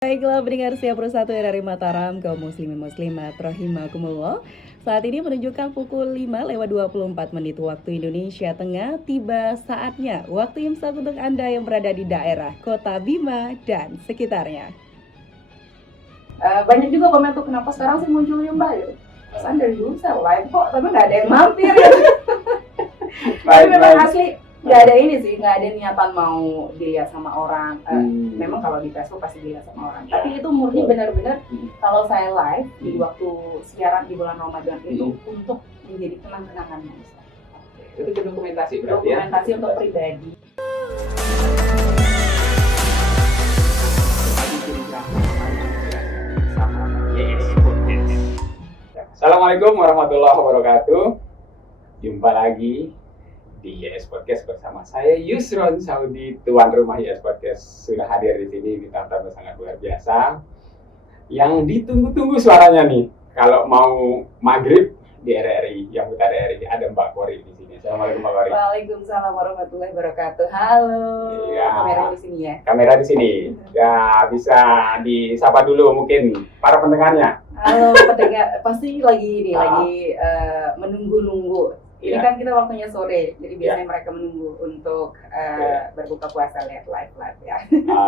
Baiklah pendengar siap bersatu dari Mataram, kaum muslimin muslimat rahimakumullah. Saat ini menunjukkan pukul 5:24 waktu Indonesia Tengah. Tiba saatnya waktu imsak untuk Anda yang berada di daerah Kota Bima dan sekitarnya. Banyak juga komen tuh, kenapa sekarang sih munculnya Mbak? Pesan dari dulu saya live kok, tapi nggak ada yang mampir ya. Tapi memang asli nggak ada ini sih, nggak ada niatan mau dilihat sama orang. Memang kalau di Facebook pasti dilihat sama orang. Tapi itu murni benar-benar kalau saya live di waktu siaran di bulan Ramadan itu untuk menjadi kenang-kenangan Mas. Itu dokumentasi berarti ya? Dokumentasi untuk pribadi. Assalamualaikum warahmatullahi wabarakatuh. Jumpa lagi di YS Podcast bersama saya Yusron Saudi, tuan rumah YS Podcast sudah hadir di sini. Kita tamu sangat luar biasa yang ditunggu-tunggu suaranya nih. Kalau mau maghrib di RRI, yang bukan RRI, ada Mbak Kori di sini. Assalamualaikum Mbak Kori. Waalaikumsalam warahmatullahi wabarakatuh. Halo. Ya, Kamera di sini ya. Kamera di sini. Ya, bisa disapa dulu mungkin para pendengarnya. Halo pendengar, pasti lagi ini lagi menunggu-nunggu. Ini kan kita waktunya sore, jadi biasanya mereka menunggu untuk berbuka puasa lihat live ya.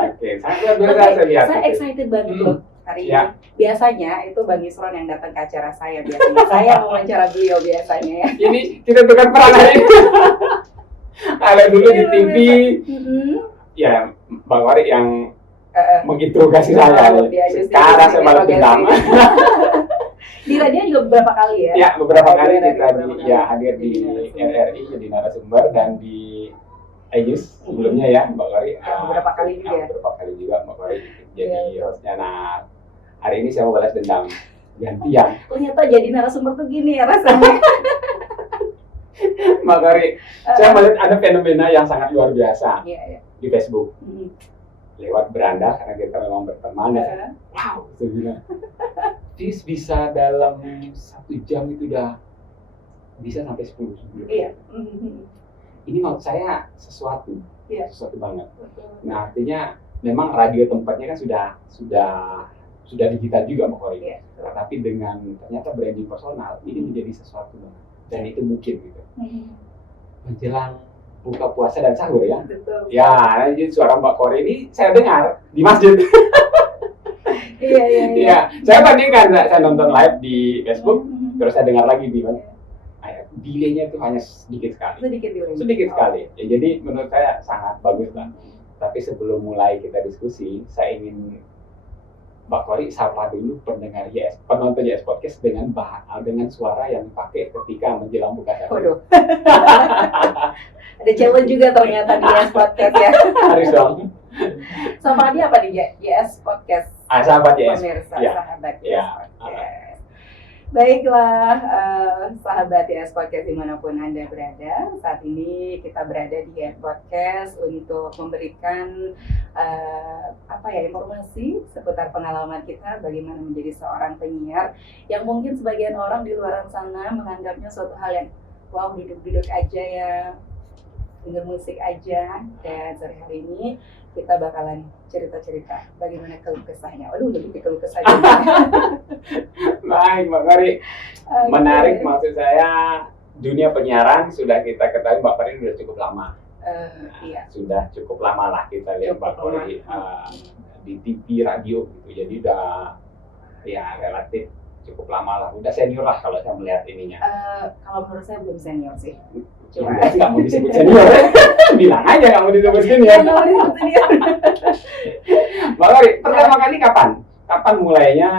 Oke, sangat luar biasa saya lihat. Saya excited banget loh hari ini. Ya. Biasanya itu Bang Yusron yang datang ke acara saya biasanya. Saya wawancara beliau biasanya ya. Ini kita tukar peran hari ini. Kalau dulu di TV, ya Bang Wari yang menginterogasi saya. Sekarang saya malah bintang. Di radio juga beberapa kali ya? Ya, beberapa kali kita hadir di RRI jadi narasumber dan di Aegis sebelumnya ya Mbak Wari. Beberapa kali juga. Beberapa kali juga Mbak Wari jadi hostnya. Nah, hari ini saya mau balas dendam gantian. Ternyata jadi narasumber tuh gini ya rasanya. Mbak Wari, saya melihat ada fenomena yang sangat luar biasa di Facebook. Lewat beranda karena kita memang berteman ya. Wow, saya bilang. Bisa dalam 1 jam itu udah bisa sampai 10 sebelum. Iya. Ini menurut saya sesuatu banget. Betul. Nah, artinya memang radio tempatnya kan sudah digital juga Mbak Kori. Iya. Tapi dengan ternyata branding personal ini menjadi sesuatu banget. Dan itu mungkin gitu. Menjelang buka puasa dan sahur ya. Betul. Ya, jadi suara Mbak Kori ini saya dengar di masjid. Iya. Saya bandingkan, saya nonton live di Facebook, terus saya dengar lagi di mana. Delay-nya itu hanya sedikit sekali. Sedikit sekali. Ya, jadi menurut saya sangat bagus lah. Tapi sebelum mulai kita diskusi, saya ingin Mbak Kori sapa dulu pendengar penonton YS Podcast dengan suara yang dipakai ketika menjelang buka sahur. Waduh. Ada challenge juga ternyata di YS Podcast ya. Harus dong. Sama dia apa nih YS Podcast? Sahabat YS. Pemirsa, Ya. sahabat YS Ya. Podcast. Baiklah, sahabat YS Podcast dimanapun Anda berada. Saat ini kita berada di YS Podcast untuk memberikan informasi seputar pengalaman kita bagaimana menjadi seorang penyiar yang mungkin sebagian orang di luar sana menganggapnya suatu hal yang wow, duduk-duduk aja ya, dengar musik aja. Dan sore hari ini kita bakalan cerita-cerita bagaimana keluh kesahnya. Waduh, lebih ke keluh kesah. Baik, Mbak Kori. Menarik, maksud saya dunia penyiaran sudah kita ketahui Mbak Kori sudah cukup lama. Iya. Sudah cukup lama lah kita lihat Mbak Kori di TV, radio gitu. Jadi udah ya relatif cukup lama lah. Udah senior lah kalau saya melihat ininya. Kalau menurut saya belum senior sih. Nggak mau disebut senior. Bilang aja nggak mau disebut senior. Mbak Kori, pertama kali kapan? Kapan mulainya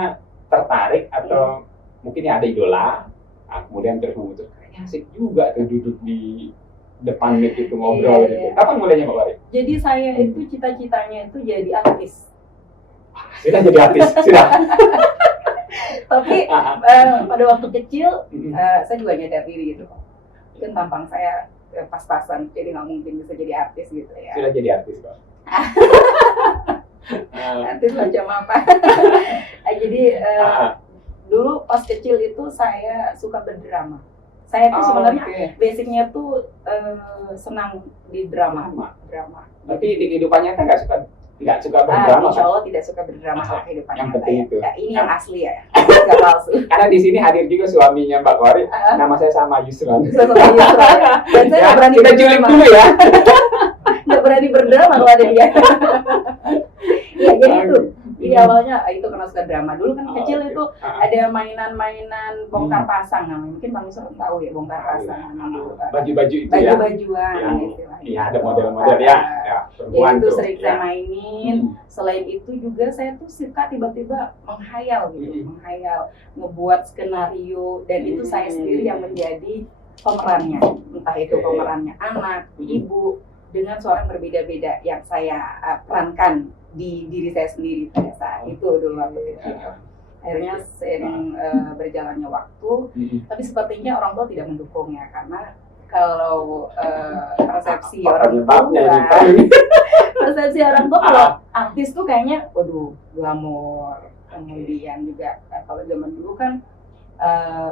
tertarik atau mungkin ya ada idola, kemudian terus memutuskan kayaknya asik juga tuh duduk di depan mic itu ngobrol gitu. Kapan mulainya Mbak Kori? Jadi saya itu cita-citanya itu jadi artis. Sudah jadi artis, sudah. Tapi pada waktu kecil saya juga nyadar diri gitu. Mungkin tampang saya pas-pasan, jadi nggak mungkin bisa jadi artis gitu ya. Sudah jadi artis kok. Artis macam apa? Jadi dulu pas kecil itu saya suka berdrama. Saya tuh sebenarnya basicnya tuh senang di drama. Tapi di kehidupan nyata nggak suka nggak suka berdrama insya kan? Allah tidak suka berdrama soal kehidupan Yang nyata penting ya. itu. Ya, ini yang asli ya, nggak palsu. Karena di sini hadir juga suaminya Mbak Kori, nama saya sama Yusron. Sesuatu Yusra, ya. Dan saya nggak berani kita culik berdrama. dulu ya. Nggak berani berdrama kalau ada dia. Iya, jadi itu. Jadi awalnya itu karena suka drama. Dulu kan kecil oke. itu ada mainan-mainan bongkar pasang namanya. Mungkin Bang Yusron tahu ya bongkar pasang. Baju-baju itu ya. Baju-bajuan Yang, istilahnya. iya ada model-model ya. Ya, Jadi perempuan itu tuh. sering Ya. saya mainin. Selain itu juga saya tuh suka tiba-tiba menghayal gitu, menghayal, ngebuat skenario dan itu saya sendiri yang menjadi pemerannya. Entah itu Oke. pemerannya anak, ibu dengan suara yang berbeda-beda yang saya perankan di diri saya sendiri pada saat itu dulu waktu kecil. Akhirnya seiring berjalannya waktu, tapi sepertinya orang tua tidak mendukung ya karena kalau persepsi orang tua, persepsi orang tua kalau artis tuh kayaknya, waduh, glamor. Kemudian juga kalau zaman dulu kan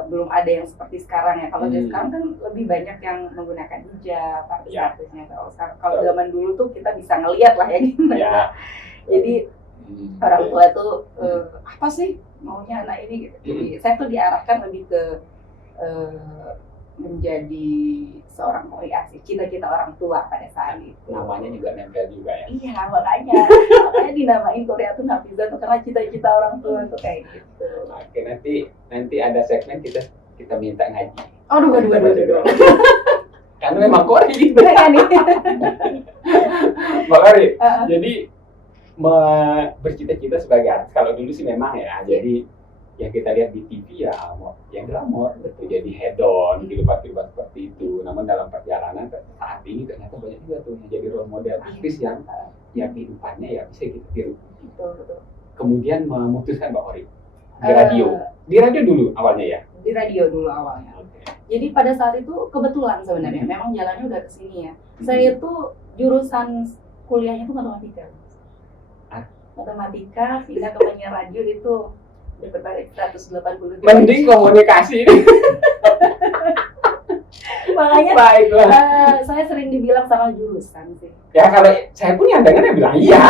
belum ada yang seperti sekarang ya. Kalau sekarang kan lebih banyak yang menggunakan hijab, artis-artisnya. Kalau zaman dulu tuh kita bisa ngelihat lah ya gimana. Ya. Jadi orang tua tuh apa sih maunya anak ini gitu. Jadi saya tuh diarahkan lebih ke menjadi seorang Korea sih, cita-cita orang tua pada saat itu. Namanya juga nempel juga ya. Iya, makanya dinamain Korea tuh Nafisa tuh karena cita-cita orang tua tuh kayak gitu. Oke, nanti ada segmen kita minta ngaji. Aduh. Karena memang Kori gitu. Bener nih. Mbak Kori, jadi bercita-cita sebagai artis. Kalau dulu sih memang ya, jadi yang kita lihat di TV ya yang glamor, jadi head on, dilepas-lepas seperti itu. Namun dalam perjalanan saat ini ternyata banyak juga tuh yang jadi role model artis yang kehidupannya ya bisa kita tiru. Betul. Kemudian memutuskan Mbak Kori di radio dulu awalnya ya. Di radio dulu awalnya. Jadi pada saat itu kebetulan sebenarnya, memang jalannya udah kesini ya. Saya itu jurusan kuliahnya itu matematika. Matematika, pindah ke penyiar radio itu dapat 180. Mending komunikasi ini. Makanya baiklah. Saya sering dibilang salah jurusan sih. Ya kalau saya pun yang dengar bilang iya.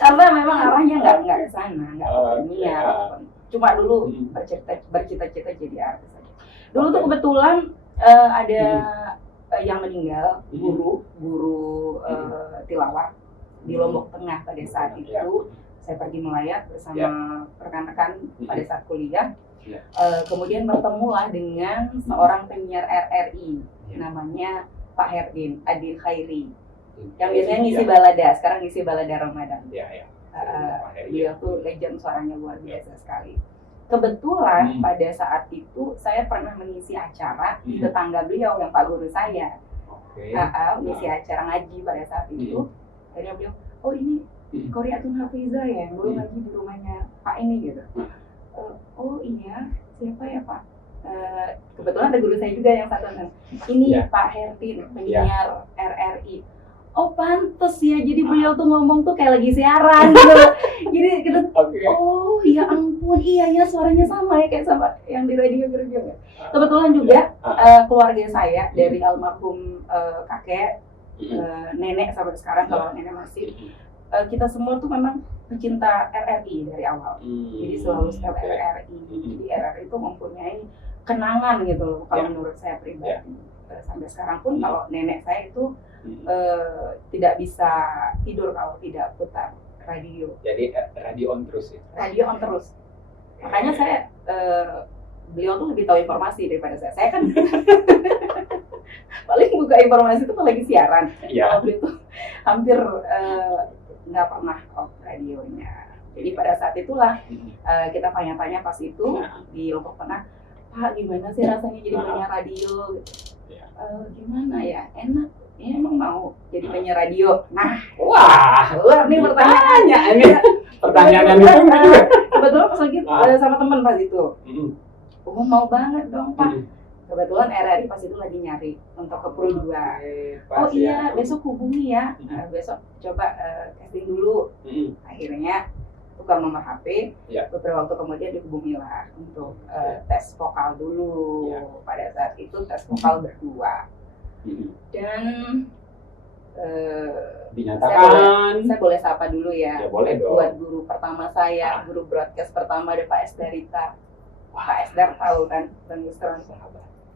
karena memang arahnya nggak ke sana, nggak ke penyiar. Cuma dulu bercita-cita jadi artis aja. Dulu tuh kebetulan ada yang meninggal, guru tilawah di Lombok Tengah pada saat itu. Saya pergi melayat bersama rekan-rekan pada saat kuliah. Kemudian bertemulah dengan seorang penyiar RRI namanya Pak Herdin Adil Khairi yang biasanya ngisi balada, sekarang ngisi balada Ramadan. Beliau tuh legend, suaranya luar biasa sekali. Kebetulan pada saat itu saya pernah mengisi acara di tetangga beliau yang Pak Guru saya. Mengisi acara ngaji pada saat itu. Akhirnya beliau, oh ini Qoriatun Hafizah ya, dulu ngaji di rumahnya Pak ini gitu. Oh iya, siapa ya Pak? Kebetulan ada guru saya juga yang satu ini Pak Herdin, penyiar RRI. Oh pantes ya, jadi beliau tuh ngomong tuh kayak lagi siaran gitu. Jadi kita, oh ya ampun, iya ya suaranya sama ya kayak sama yang di radio juga. Kebetulan juga keluarga saya dari almarhum kakek, nenek sampai sekarang kalau nenek masih, kita semua tuh memang pecinta RRI dari awal. Jadi selalu setel RRI. Jadi RRI itu mempunyai kenangan gitu loh kalau menurut saya pribadi. Sampai sekarang pun kalau nenek saya itu tidak bisa tidur kalau tidak putar radio. Jadi radio on terus ya? Radio on terus. Makanya saya, beliau tuh lebih tahu informasi daripada saya. Saya kan paling buka informasi itu kalau lagi siaran. Kalau beliau tuh hampir nggak pernah off radionya. Jadi pada saat itulah kita tanya-tanya pas itu di Lombok Tengah, Pak gimana sih rasanya jadi penyiar radio? Gimana ya, enak. Ya emang mau jadi penyiar radio. Nah, wah, nih pertanyaan. Pertanyaan yang ditunggu juga. Kebetulan pas lagi sama teman pas itu. Oh mau banget dong Pak. Kebetulan RRI pas itu lagi nyari untuk ke Pro 2. Oh iya, besok hubungi ya. Besok coba casting dulu. Akhirnya tukar nomor HP. Beberapa waktu kemudian dihubungilah untuk tes vokal dulu. Pada saat itu tes vokal berdua. Dan dinyatakan. Saya boleh sapa dulu ya. Ya boleh dong. Buat guru pertama saya, guru broadcast pertama ada Pak Esdarita. Pak Esdar tahu kan, Bang Yusron.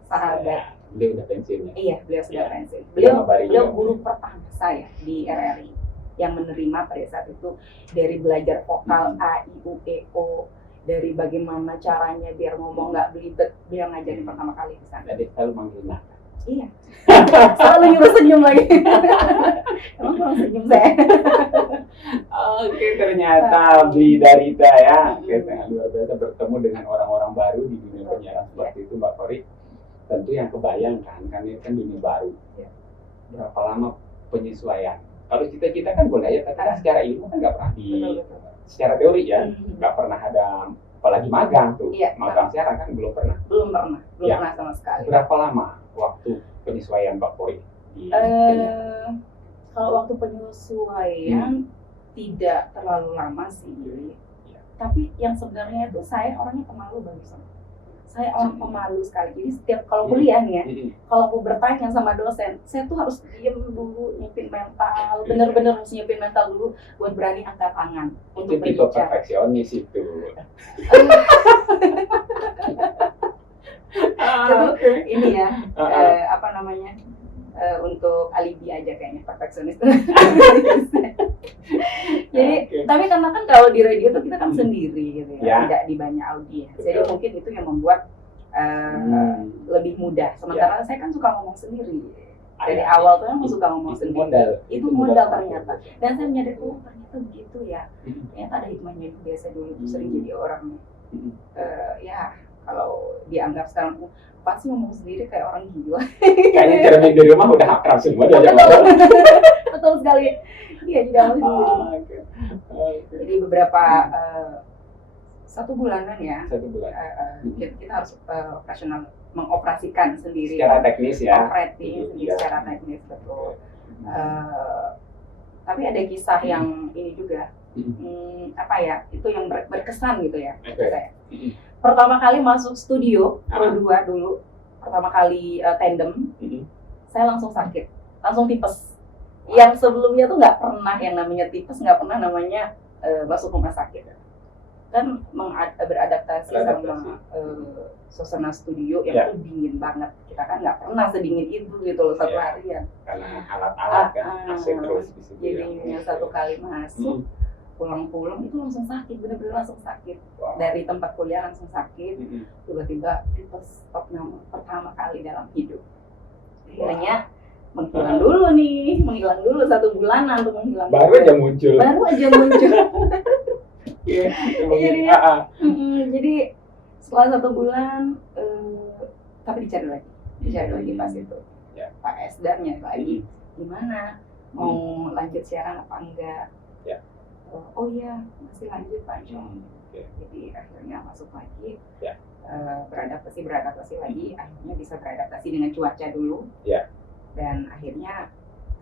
Sahabat. Ya, beliau udah pensiun ya? Iya, beliau sudah Ya. pensiun. Beliau Beliau guru pertama saya di RRI yang menerima pada saat itu dari belajar vokal A, I, U, E, O, dari bagaimana caranya biar ngomong nggak belibet, beliau ngajarin pertama kali di sana. Jadi selalu manggil Nak. Iya. Selalu nyuruh senyum lagi. Emang kurang senyum saya. Oke, ternyata Bli Darita ya. Oke, luar biasa bertemu dengan orang-orang baru di dunia penyiaran seperti itu, Mbak Kori. Tentu yang kebayang kan ini kan dunia baru. Berapa lama penyesuaian? Kalau cita-cita kan boleh ya, tapi kan secara ilmu kan nggak pernah secara teori ya, nggak pernah ada, apalagi magang tuh. Magang siaran kan belum pernah Pernah sama sekali. Berapa lama waktu penyesuaian Mbak Kori di kalau waktu penyesuaian tidak terlalu lama sih. Tapi yang sebenarnya itu saya orangnya pemalu banget. Saya orang pemalu sekali. Jadi setiap kalau kuliah nih ya, kalau mau bertanya sama dosen, saya tuh harus diam dulu, nyiapin mental, bener-bener harus nyiapin mental dulu buat berani angkat tangan untuk tipe berbicara. perfeksionis itu. Ini ya, apa namanya, untuk alibi aja kayaknya perfeksionis. Jadi, tapi karena kan kalau di radio itu kita kan sendiri gitu ya, tidak di banyak audiens. Jadi mungkin itu yang membuat lebih mudah. Sementara saya kan suka ngomong sendiri. Dari awal tuh emang suka ngomong sendiri. Itu modal ternyata. Dan saya menyadari, oh ternyata begitu ya. Ternyata ada hikmahnya. Biasa dulu tuh sering jadi orang ya kalau dianggap sekarang pasti ngomong sendiri kayak orang gila. Kayaknya cermin di rumah udah akrab semua dia. Betul sekali. Iya, tidak sendiri. Jadi beberapa 1 bulanan ya. 1 bulan. Kita harus operasional, mengoperasikan sendiri. Secara teknis ya. Operating secara teknis, betul. Tapi ada kisah yang ini juga. Apa ya? Itu yang berkesan gitu ya. Saya. Pertama kali masuk studio Pro 2 dulu, pertama kali tandem, saya langsung sakit, langsung tipes. Yang sebelumnya tuh nggak pernah yang namanya tipes, nggak pernah namanya masuk rumah sakit. Kan beradaptasi sama suasana studio yang tuh dingin banget. Kita kan nggak pernah sedingin itu gitu loh 1 harian. Karena alat-alat kan AC terus. Jadi yang 1 kali masuk, pulang-pulang itu langsung sakit, bener-bener langsung sakit. Dari tempat kuliah langsung sakit, tiba-tiba tipes pertama kali dalam hidup. Akhirnya menghilang dulu 1 bulanan untuk menghilang. Baru aja muncul. Jadi setelah 1 bulan, tapi dicari lagi pas itu. Pak Esdarnya lagi, gimana? Mau lanjut siaran apa enggak? Oh iya, masih lanjut Pak John. Jadi akhirnya masuk lagi, beradaptasi lagi, akhirnya bisa beradaptasi dengan cuaca dulu, dan akhirnya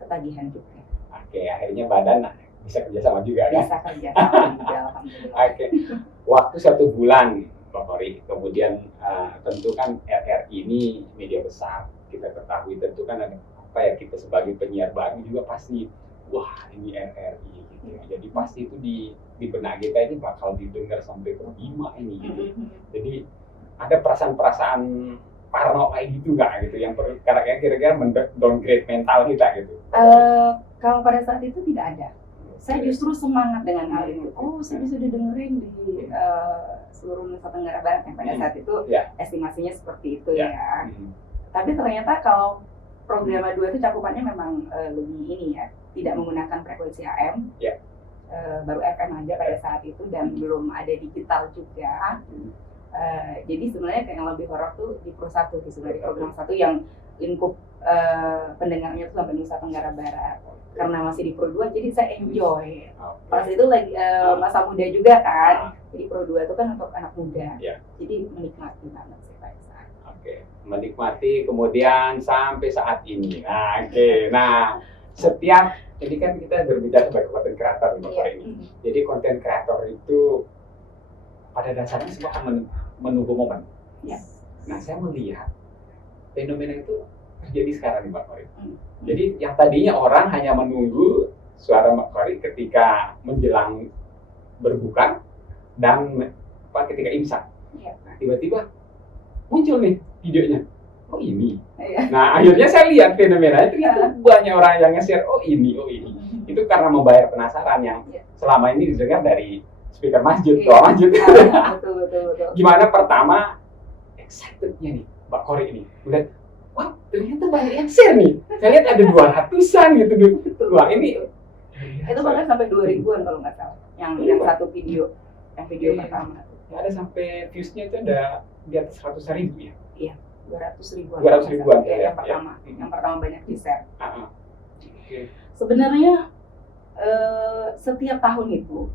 ketagihan juga. Akhirnya badan bisa kerjasama juga kan? Bisa kerjasama juga, alhamdulillah. Waktu 1 bulan, Pak Kori, kemudian tentu kan RRI ini media besar, kita ketahui tentu kan ada kita sebagai penyiar baru juga pasti, wah ini RRI. Jadi pasti itu di benak kita ini bakal didengar sampai ke 5 ini gitu. Jadi ada perasaan-perasaan parno kayak gitu nggak gitu yang kira-kira downgrade mental kita gitu? Kalau pada saat itu tidak ada. Saya justru semangat dengan hal itu. Oh, saya bisa didengerin di seluruh Nusa Tenggara Barat yang pada saat itu estimasinya seperti itu ya. Tapi ternyata kalau program 2 itu cakupannya memang lebih ini ya, tidak menggunakan frekuensi AM, baru FM aja pada saat itu dan belum ada digital juga. Jadi sebenarnya kayak yang lebih horor tuh di Pro 1 sih sebenarnya, program 1 yang lingkup pendengarnya tuh sampai Nusa Tenggara Barat. Karena masih di Pro 2 jadi saya enjoy. Pas itu lagi masa muda juga kan. Jadi Pro 2 itu kan untuk anak muda. Jadi menikmati banget sih pada saat. Menikmati kemudian sampai saat ini. Nah, setiap jadi kan kita berbicara sebagai konten kreator ini. Jadi konten kreator itu pada dasarnya semua akan menunggu momen. Nah, saya melihat fenomena itu terjadi sekarang nih Mbak Kori. Jadi yang tadinya orang hanya menunggu suara Mbak Kori ketika menjelang berbuka dan ketika imsak. Nah, tiba-tiba muncul nih videonya. Oh ini. Nah, akhirnya saya lihat fenomenanya ternyata banyak orang yang nge-share, oh ini. Itu karena membayar penasaran yang selama ini didengar dari speaker masjid, doa masjid. Betul. Gimana pertama excited-nya nih Mbak Kori ini. Udah, wah ternyata banyak yang share nih. Saya lihat ada 200-an gitu. Wah ini. Itu bahkan sampai 2000-an kalau nggak salah. Yang satu video, yang video pertama. Ada sampai views-nya itu ada di atas 100.000 ya? Iya, 200.000-an. 200.000-an yang pertama. Yang pertama banyak di-share. Okay. Sebenarnya setiap tahun itu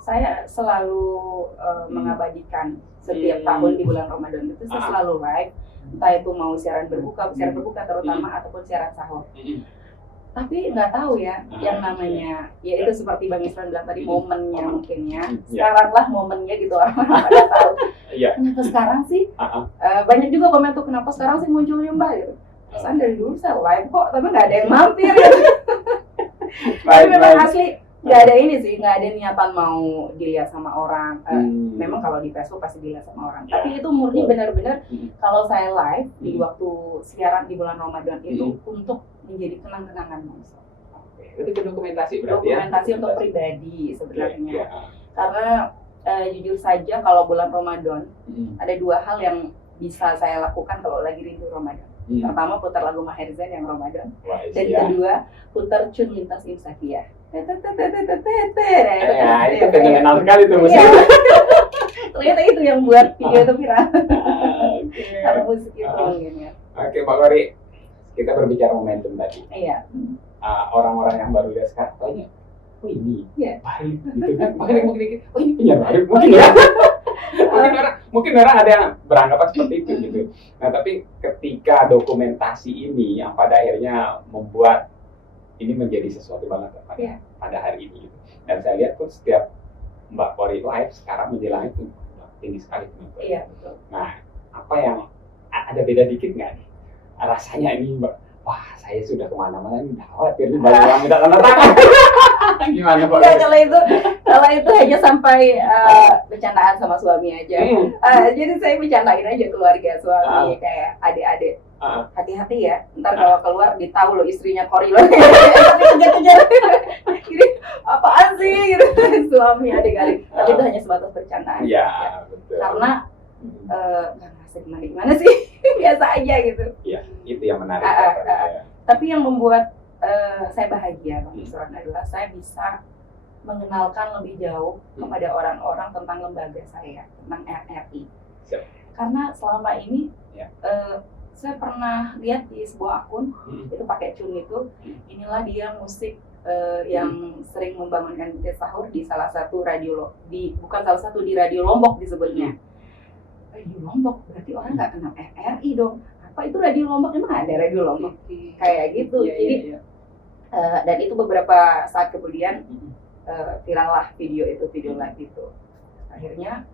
saya selalu mengabadikan setiap tahun di bulan Ramadan itu saya selalu live, entah itu mau siaran berbuka terutama ataupun siaran sahur. Tapi nggak tahu ya, yang namanya ya itu seperti Bang Isran bilang tadi momennya mungkin ya. Sekarang lah momennya gitu orang-orang pada tahu. Kenapa sekarang sih? Banyak juga komen tuh kenapa sekarang sih munculnya Mbak gitu. Pesan dari dulu saya live kok, tapi nggak ada yang mampir gitu. Tapi memang asli nggak ada ini sih, nggak ada niatan mau dilihat sama orang. Memang kalau di Facebook pasti dilihat sama orang. Tapi itu murni benar-benar kalau saya live di waktu siaran di bulan Ramadan itu untuk menjadi kenang-kenangan manusia. Itu dokumentasi berarti ya? Dokumentasi untuk pribadi sebenarnya. Karena jujur saja kalau bulan Ramadan ada dua hal yang bisa saya lakukan kalau lagi rindu Ramadan. Pertama putar lagu Maher Zain yang Ramadan. Dan kedua putar Cun Lintas Imsakiyah. Itu fenomenal sekali tuh musik. Ternyata itu yang buat video itu viral. Karena musik itu mungkin ya. Oke Pak Kori, kita berbicara momentum tadi. Iya. Orang-orang yang baru lihat sekarang banyak. Oh ini, baik gitu kan. Makanya mungkin, oh ini penyiar baru mungkin ya. mungkin orang ada yang beranggapan seperti itu gitu. Nah tapi ketika dokumentasi ini yang pada akhirnya membuat ini menjadi sesuatu banget pada hari ini gitu. Dan saya lihat pun setiap Mbak Kori live sekarang menjelang itu tinggi sekali. Iya betul. Nah apa yang ada beda dikit nggak nih rasanya ini Mbak? Wah saya sudah kemana-mana ini khawatir nih banyak orang minta tanda tangan. Gimana Pak? Ya, kalau itu hanya sampai bercandaan sama suami aja. Jadi saya bercandain aja keluarga suami kayak adik-adik. Hati-hati ya, ntar kalau keluar ditahu lo istrinya Kori lo. Kejar-kejar. Ini apaan sih gitu suami adik-adik. Tapi itu hanya sebatas bercandaan. Iya betul. Karena nggak ngerasa gimana sih, biasa aja gitu. Iya, itu yang menarik. Tapi yang membuat saya bahagia Bang Isran adalah saya bisa mengenalkan lebih jauh kepada orang-orang tentang lembaga saya, tentang RRI. Karena selama ini saya pernah lihat di sebuah akun itu pakai Cun itu, inilah dia musik yang sering membangunkan kita sahur di salah satu radio bukan salah satu di Radio Lombok disebutnya. Radio Lombok berarti orang nggak kenal RRI dong. Apa itu Radio Lombok? Emang ada Radio Lombok kayak gitu. Jadi dan itu beberapa saat kemudian viral lah video live itu. Akhirnya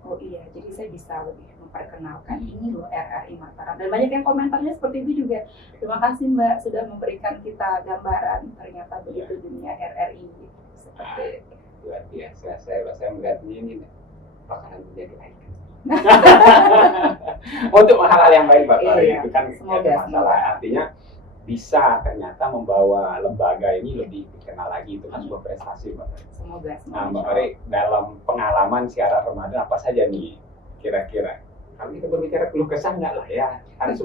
oh iya, jadi saya bisa lebih memperkenalkan ini loh RRI Mataram. Dan banyak yang komentarnya seperti itu juga. Terima kasih Mbak sudah memberikan kita gambaran ternyata begitu dunia RRI. Seperti itu. Luar biasa, saya melihatnya ini bakalan menjadi ikon. Untuk hal-hal yang baik Mbak Kori itu kan masalah. Artinya bisa ternyata membawa lembaga ini lebih dikenal lagi, itu kan sebuah prestasi Mbak Kori. Semoga. Nah Mbak Kori dalam pengalaman siaran Ramadan apa saja nih kira-kira? Kalau kita berbicara keluh kesah enggak lah ya, kan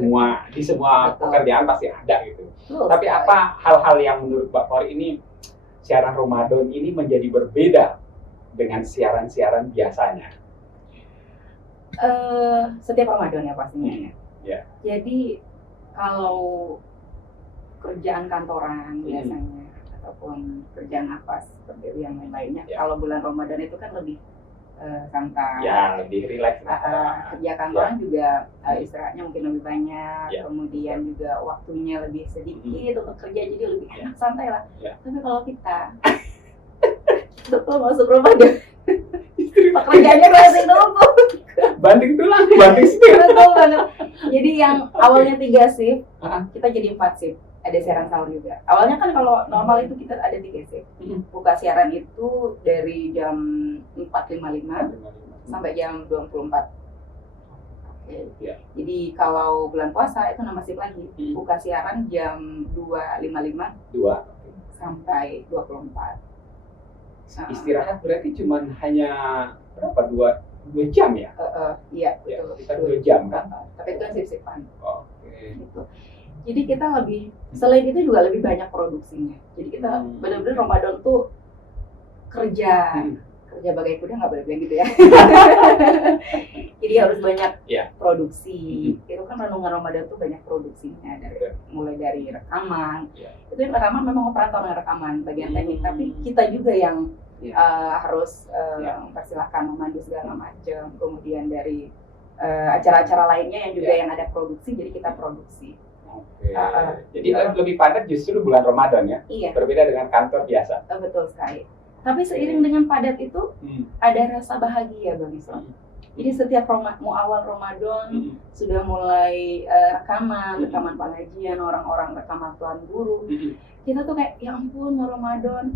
di semua pekerjaan pasti ada gitu. Tapi apa hal-hal yang menurut Mbak Kori ini siaran Ramadan ini menjadi berbeda dengan siaran-siaran biasanya? Setiap Ramadan ya pastinya ya. Jadi kalau kerjaan kantoran biasanya ataupun kerjaan apa seperti yang lainnya, kalau bulan Ramadan itu kan lebih santai. Ya, lebih rileks. Kerja kantoran juga istirahatnya mungkin lebih banyak, kemudian juga waktunya lebih sedikit untuk kerja, jadi lebih enak santai lah. Tapi kalau kita setelah masuk Ramadan pekerjaannya masih numpuk. Banting tulang, banting setir. Betul banget. Jadi yang awalnya 3 shift, kita jadi 4 shift. Ada siaran sahur juga. Awalnya kan kalau normal itu kita ada 3 shift. Buka siaran itu dari jam 4.55 sampai jam 24. Ya. Jadi kalau bulan puasa itu nambah shift lagi. Buka siaran jam 2.55 sampai 24. Istirahat berarti cuma hanya berapa? 2 jam ya? Iya, betul. Kita 2 jam kan? Tapi itu kan shift-shiftan. Oke. Gitu. Jadi kita lebih, selain itu juga lebih banyak produksinya. Jadi kita benar-benar Ramadan tuh kerja bagai kuda, nggak boleh bilang gitu ya. Jadi harus banyak produksi. Itu kan renungan Ramadan tuh banyak produksinya, mulai dari rekaman. Itu rekaman memang operator yang rekaman bagian teknik, tapi kita juga yang harus mempersilahkan memandu segala macam. Kemudian dari acara-acara lainnya yang juga yang ada produksi, jadi kita produksi. Jadi lebih padat justru bulan Ramadan ya? Iya. Berbeda dengan kantor biasa. Betul sekali. Tapi seiring dengan padat itu ada rasa bahagia Bang Islam. Jadi setiap mau awal Ramadan sudah mulai rekaman pengajian, orang-orang rekaman Tuhan Guru. Kita tuh kayak ya ampun mau Ramadan,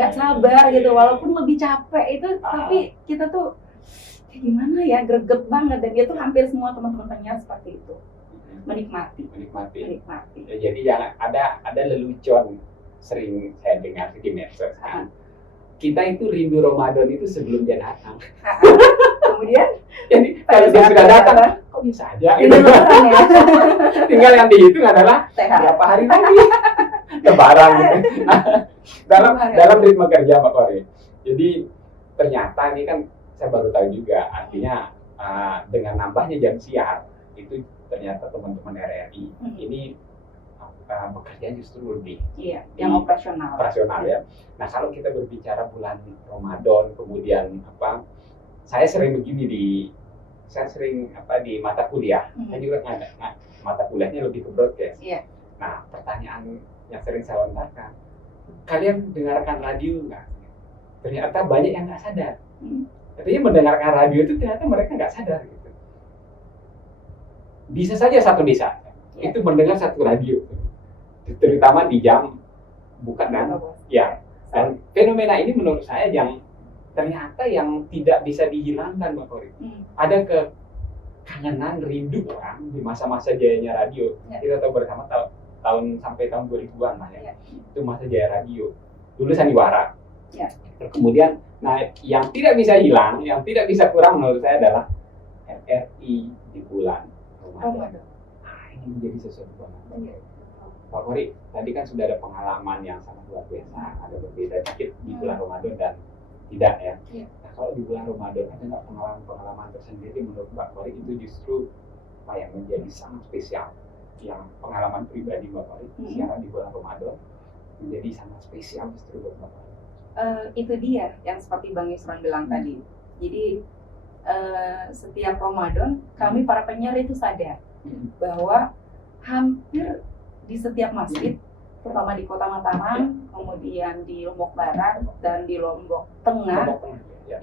nggak sabar gitu. Walaupun lebih capek itu, tapi kita tuh kayak gimana ya, greget banget. Dan itu hampir semua teman-teman penyiar seperti itu. Menikmati. Ya, jadi jangan ada lelucon sering saya dengar di medsos kan. Kita itu rindu Ramadan itu sebelum dia datang. Kemudian jadi kalau dia sudah datang kok bisa aja gitu. Ya. Tinggal yang dihitung adalah berapa hari lagi lebaran gitu. dalam ritme kerja Pak Kori. Jadi ternyata ini kan saya baru tahu juga, artinya dengan nambahnya jam siar itu ternyata teman-teman RRI ini bekerja justru lebih yang operasional ya. Nah kalau kita berbicara bulan Ramadan, kemudian saya sering begini di mata kuliah, saya juga mata kuliahnya lebih ke broadcast. Nah pertanyaan yang sering saya lontarkan, kalian dengarkan radio nggak? Ternyata banyak yang nggak sadar. Artinya mendengarkan radio itu ternyata mereka nggak sadar gitu. Bisa saja satu desa itu mendengar satu radio, terutama di jam buka dan fenomena ini menurut saya yang ternyata yang tidak bisa dihilangkan Mbak Kori. Ada kekangenan, rindu orang di masa-masa jayanya radio. Kita tahu bersama tahun sampai tahun 2000-an lah ya. Itu masa jaya radio. Dulu sandiwara. Kemudian yang tidak bisa hilang, yang tidak bisa kurang menurut saya adalah RRI di bulan Ramadan. Ini menjadi sesuatu banget. Pak Kori, tadi kan sudah ada pengalaman yang sangat luar biasa, ada berbeda dikit di bulan Ramadan dan tidak ya. Nah, kalau di bulan Ramadan ada nggak pengalaman tersendiri menurut Mbak Kori itu justru yang menjadi sangat spesial, yang pengalaman pribadi Mbak Kori siaran di bulan Ramadan menjadi sangat spesial justru buat Mbak Kori? Itu dia yang seperti Bang Yusron bilang tadi. Jadi setiap Ramadan kami para penyiar itu sadar bahwa hampir di setiap masjid, terutama di Kota Mataram, kemudian di Lombok Barat dan di Lombok Tengah,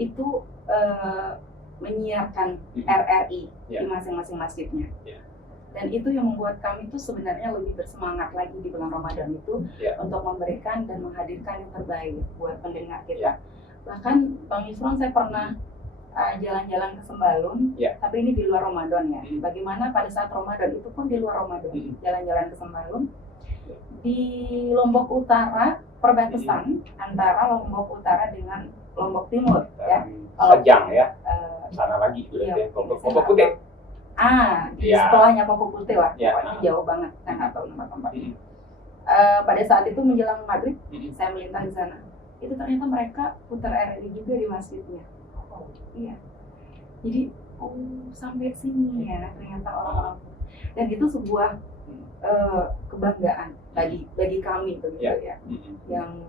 itu menyiarkan RRI di masing-masing masjidnya. Dan itu yang membuat kami itu sebenarnya lebih bersemangat lagi di bulan Ramadan itu untuk memberikan dan menghadirkan yang terbaik buat pendengar kita. Bahkan Bang Yusron, saya pernah jalan-jalan ke Sembalun, tapi ini di luar Ramadan ya. Bagaimana pada saat Ramadan itu pun di luar Ramadan, jalan-jalan ke Sembalun. Di Lombok Utara, perbatasan antara Lombok Utara dengan Lombok Timur ya. Sejang ya, sana lagi Lombok Putih. Di setelahnya Lombok Putih lah, pokoknya jauh banget, saya nggak tahu nama tempatnya. Pada saat itu menjelang maghrib, saya melintas di sana. Itu ternyata mereka putar RRI juga di masjidnya. Jadi sampai sini ya ternyata orang-orang, dan itu sebuah kebanggaan bagi kami begitu ya, yang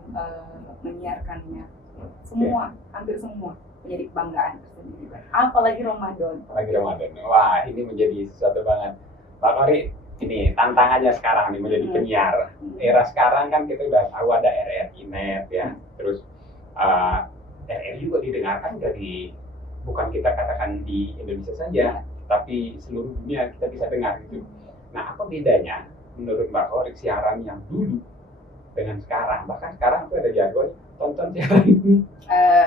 menyiarkannya. Hampir semua menjadi kebanggaan tersendiri. Apalagi Ramadan. Wah, ini menjadi sesuatu banget. Pak Kori, ini tantangannya sekarang nih menjadi penyiar. Era sekarang kan kita udah tahu ada RRI Net ya, terus RRI juga didengarkan dari, bukan kita katakan di Indonesia saja, tapi seluruh dunia kita bisa dengar gitu. Nah, apa bedanya menurut Mbak Kori siaran yang dulu dengan sekarang? Bahkan sekarang itu ada jargon tonton siaran ini.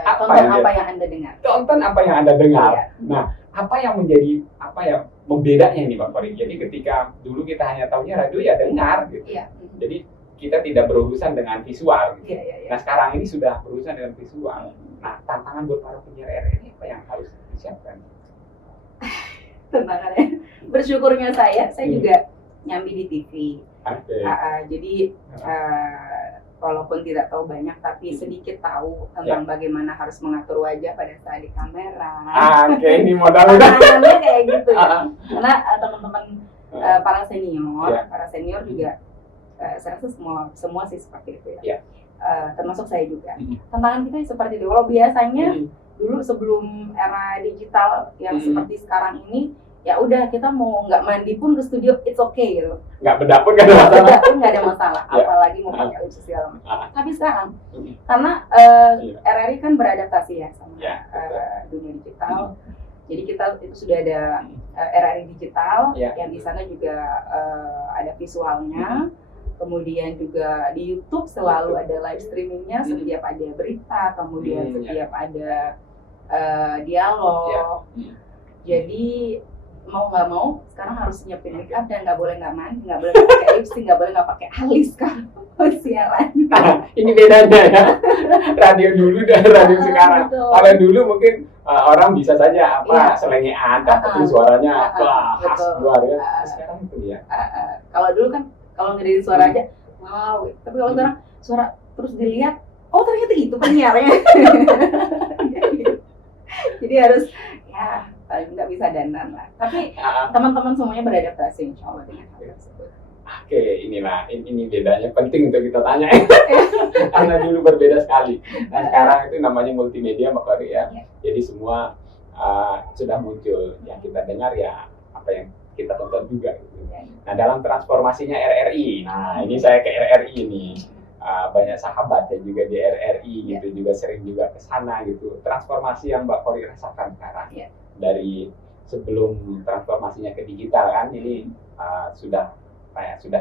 Tonton apa yang Anda dengar. Tonton apa yang Anda dengar. Iya. Nah, apa yang menjadi membedanya ini Mbak Kori? Jadi ketika dulu kita hanya tahunya radio ya dengar gitu. Iya. Jadi kita tidak berurusan dengan visual gitu. Iya. Nah, sekarang ini sudah berurusan dengan visual. Nah, tantangan buat para penyiar RRI apa yang harus disiapkan? Tantangannya, bersyukurnya saya juga nyambi di TV. Oke. Jadi walaupun tidak tahu banyak, tapi sedikit tahu tentang bagaimana harus mengatur wajah pada saat di kamera. Oke, ini modalnya. Tantangannya kayak gitu ya. Karena teman-teman para senior juga, saya rasa semua sih seperti itu ya. Termasuk saya juga. Tantangan kita seperti itu. Kalau biasanya dulu sebelum era digital yang seperti sekarang ini, ya udah kita mau nggak mandi pun ke studio it's okay gitu. Nggak bedak pun nggak ada masalah. Bedak pun nggak ada masalah, apalagi mau pakai lipstick segala macam. Tapi sekarang karena RRI kan beradaptasi ya sama dunia digital. Jadi kita itu sudah ada RRI digital yang di sana juga ada visualnya. Kemudian juga di YouTube selalu ada live streamingnya, setiap ada berita, kemudian setiap ada dialog. Jadi mau nggak mau sekarang harus nyiapin make up dan nggak boleh nggak mandi, nggak boleh nggak pakai lipstick, nggak boleh nggak pakai alis kan. Sialan. Ini bedanya ya. Radio dulu dan radio sekarang. Kalau dulu mungkin orang bisa saja selengean, tapi suaranya khas luar ya. Sekarang itu ya. Kalau dulu kan kalau ngedengerin suara aja, wow. Tapi kalau sekarang suara terus dilihat, oh ternyata itu penyiarnya. Jadi harus ya paling nggak bisa dandan lah. Tapi teman-teman semuanya beradaptasi insya Allah dengan hal tersebut. Oke, ini bedanya penting untuk kita tanya. Karena dulu berbeda sekali. Nah sekarang itu namanya multimedia Mbak Kori ya. Jadi semua sudah muncul. Yang kita dengar ya apa yang kita tonton juga gitu. Nah dalam transformasinya RRI, nah ini saya ke RRI nih, banyak sahabat ya juga di RRI gitu, juga sering juga ke sana gitu. Transformasi yang Mbak Kori rasakan sekarang dari sebelum transformasinya ke digital kan, ini sudah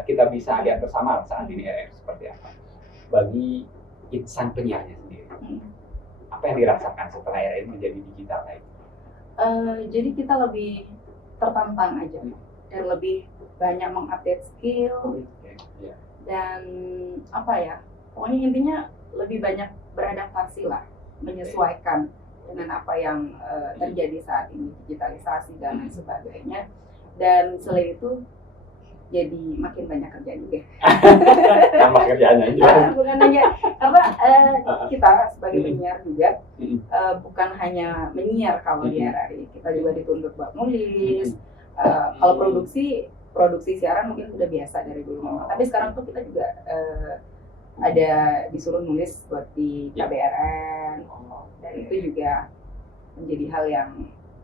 kita bisa lihat bersama saat ini RRI seperti apa. Bagi insan penyiarnya sendiri, apa yang dirasakan setelah RRI menjadi digital kayak? Jadi kita lebih tertantang aja dan lebih banyak mengupdate skill dan pokoknya intinya lebih banyak beradaptasi lah, menyesuaikan dengan apa yang terjadi saat ini, digitalisasi dan lain sebagainya. Dan selain itu jadi makin banyak kerjaan juga. Tambah kerjaannya aja. Bukan hanya karena kita sebagai penyiar juga bukan hanya menyiar kalau di RRI, kita juga dituntut buat nulis. Kalau produksi siaran mungkin sudah biasa dari dulu memang. Tapi sekarang tuh kita juga ada disuruh nulis buat di KBRN, dan itu juga menjadi hal yang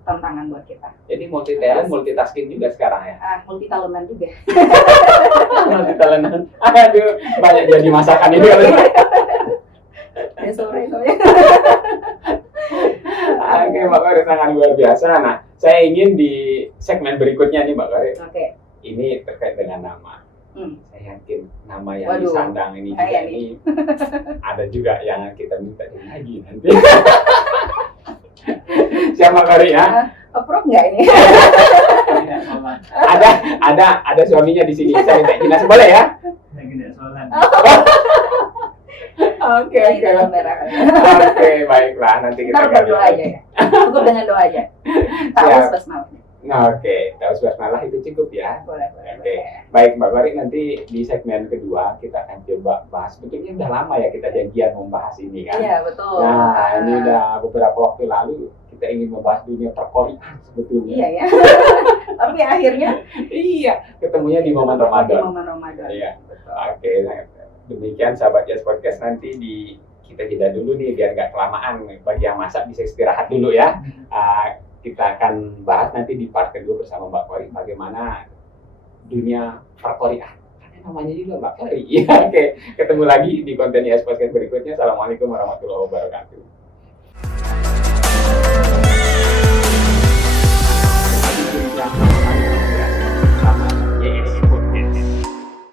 tantangan buat kita. Jadi multi talent, multitasking juga sekarang ya? Multi talentan juga. Multi talentan. Aduh, banyak jadi masakan ini. Ya sore itu ya. Oke, Mbak Kori sangat luar biasa. Nah, saya ingin di segmen berikutnya nih Mbak Kori. Oke. Ini terkait dengan nama. Saya yakin nama yang Waduh, disandang ini juga ini ada juga yang kita minta lagi nanti. Siapa Kori ya? Approve nggak ini? ada suaminya di sini. Saya minta jelas boleh ya? Oke, baiklah nanti kita berdoa aja ya. Cukup dengan doa aja. Tahu basmalah. Oke, tahu basmalah itu cukup ya. Boleh. Oke, baik Mbak Kori, nanti di segmen kedua kita akan coba bahas. Sebetulnya udah lama ya kita janjian membahas ini kan. Iya betul. Nah, ini udah beberapa waktu lalu kita ingin membahas dunia perkorian sebetulnya. Iya ya. Tapi akhirnya ketemunya di momen Ramadan. Di momen Ramadan. Iya. Oke, demikian sahabat Jazz Podcast, nanti kita jeda dulu nih biar nggak kelamaan. Bagi yang masak bisa istirahat dulu ya. Kita akan bahas nanti di part kedua bersama Mbak Kori bagaimana dunia perkorian. Karena namanya juga Mbak Kori. Oke, ketemu lagi di konten Jazz Podcast berikutnya. Assalamualaikum warahmatullahi wabarakatuh. Dadah.